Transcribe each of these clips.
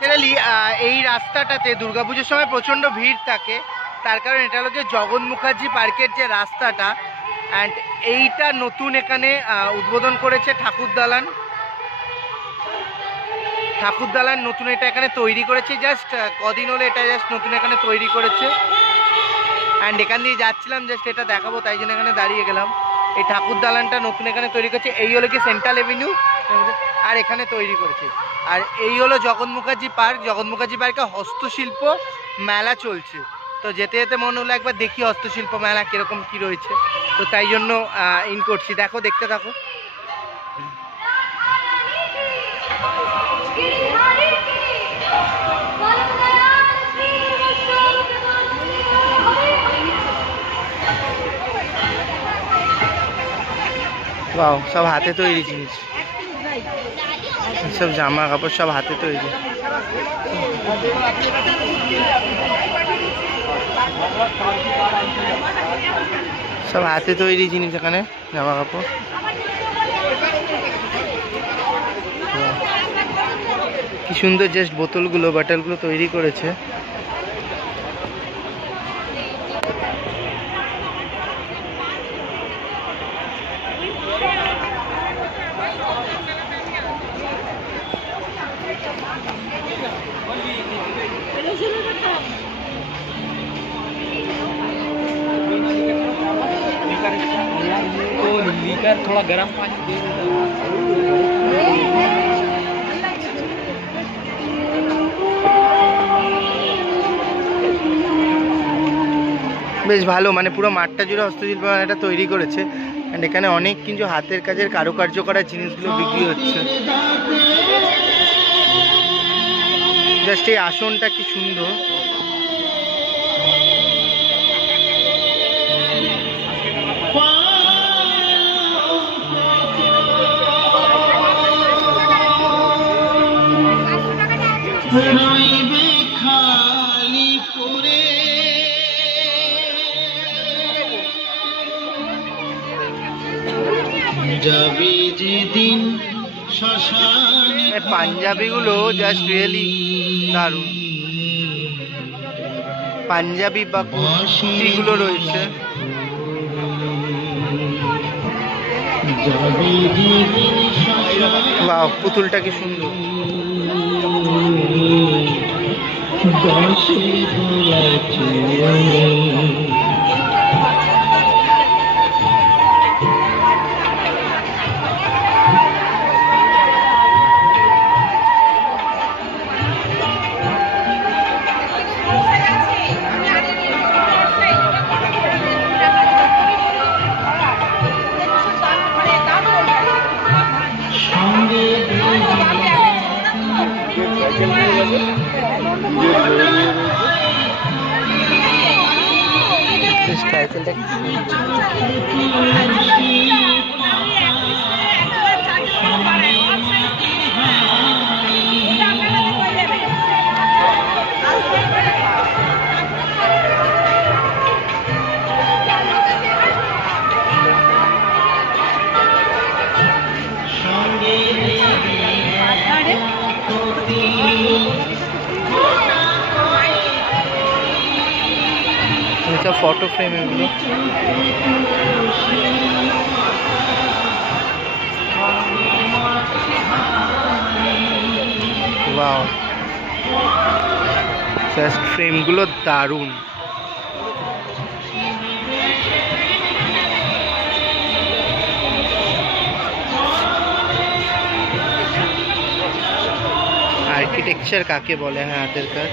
Naturally এই রাস্তাটাতে দুর্গাপুজোর সময় প্রচণ্ড ভিড় থাকে। তার কারণ এটা হলো যে জগন মুখার্জি পার্কের যে রাস্তাটা অ্যান্ড এইটা নতুন এখানে উদ্বোধন করেছে ঠাকুর দালান। ঠাকুর দালান নতুন এটা এখানে তৈরি করেছে জাস্ট কদিন হলে এটা জাস্ট নতুন এখানে তৈরি করেছে। অ্যান্ড এখান দিয়ে যাচ্ছিলাম জাস্ট এটা দেখাবো, তাই জন্য এখানে দাঁড়িয়ে গেলাম। এই ঠাকুর দালানটা নতুন এখানে তৈরি করেছে, এই হলো কি সেন্ট্রাল এভিনিউ আর এখানে তৈরি করেছে। আর এই হলো জগৎ মুখার্জি পার্ক। জগৎ মুখার্জি পার্কে হস্তশিল্প মেলা চলছে। তো যেতে যেতে মনে হলো একবার দেখি হস্তশিল্প মেলা কীরকম কি রয়েছে। তো তাই জন্য ইন করছি। দেখো, দেখতে থাকো। সব হাতে তৈরি জিনিস। সব জামা কাপড় সব হাতে তৈরি। সব হাতে তৈরি জিনিস এখানে, জামা কাপড়। কি সুন্দর জাস্ট বোতলগুলো বাটলগুলো তৈরি করেছে। तो लीकर थोड़ा गर्म पानी दे देना বেশ ভালো মানে পুরো মাঠটা জুড়ে হস্তশিল্প মেলাটা তৈরি করেছে অ্যান্ড এখানে অনেক কিছু হাতের কাজের কারুকার্য করা জিনিসগুলো বিক্রি হচ্ছে জাস্ট এই আসনটা কি সুন্দর রইবে খালি পরে যাবে যেদিন শ্মশানে পাঞ্জাবিগুলো জাস্ট রিয়েলি দারুণ। পাঞ্জাবি বা কুর্তিগুলো রয়েছে। পুতুলটা কি সুন্দর। দশে দোলা ఉంటుంది এটা ফটো ফ্রেম এগুলো। ওয়াও জাস্ট ফ্রেমগুলো দারুণ। আর্কিটেকচার কাকে বলে? হ্যাঁ হাতের কাজ।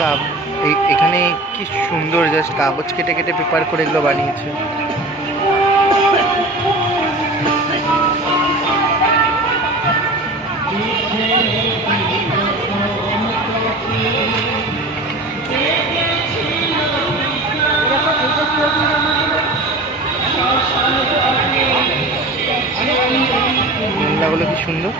কাপ। এখানে কি সুন্দর জাস্ট কাগজ কেটে কেটে পেপার করে এগুলো বানিয়েছে। গুলো কি সুন্দর?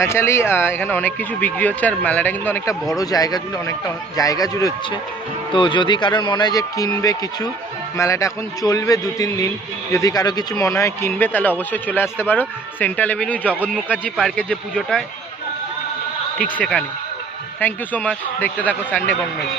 ন্যাচারালি এখানে অনেক কিছু বিক্রি হচ্ছে আর মেলাটা কিন্তু অনেকটা বড় জায়গা জুড়ে, অনেকটা জায়গা জুড়ে হচ্ছে। তো যদি কারোর মনে হয় যে কিনবে কিছু, মেলাটা এখন চলবে দু তিন দিন। যদি কারও কিছু মনে হয় কিনবে, তাহলে অবশ্যই চলে আসতে পারো। সেন্ট্রাল এভিনিউ জগৎ মুখার্জি পার্কের যে পুজোটায় ঠিক সেখানে। থ্যাংক ইউ সো মাচ দেখতে থাকো সানডে বংমেল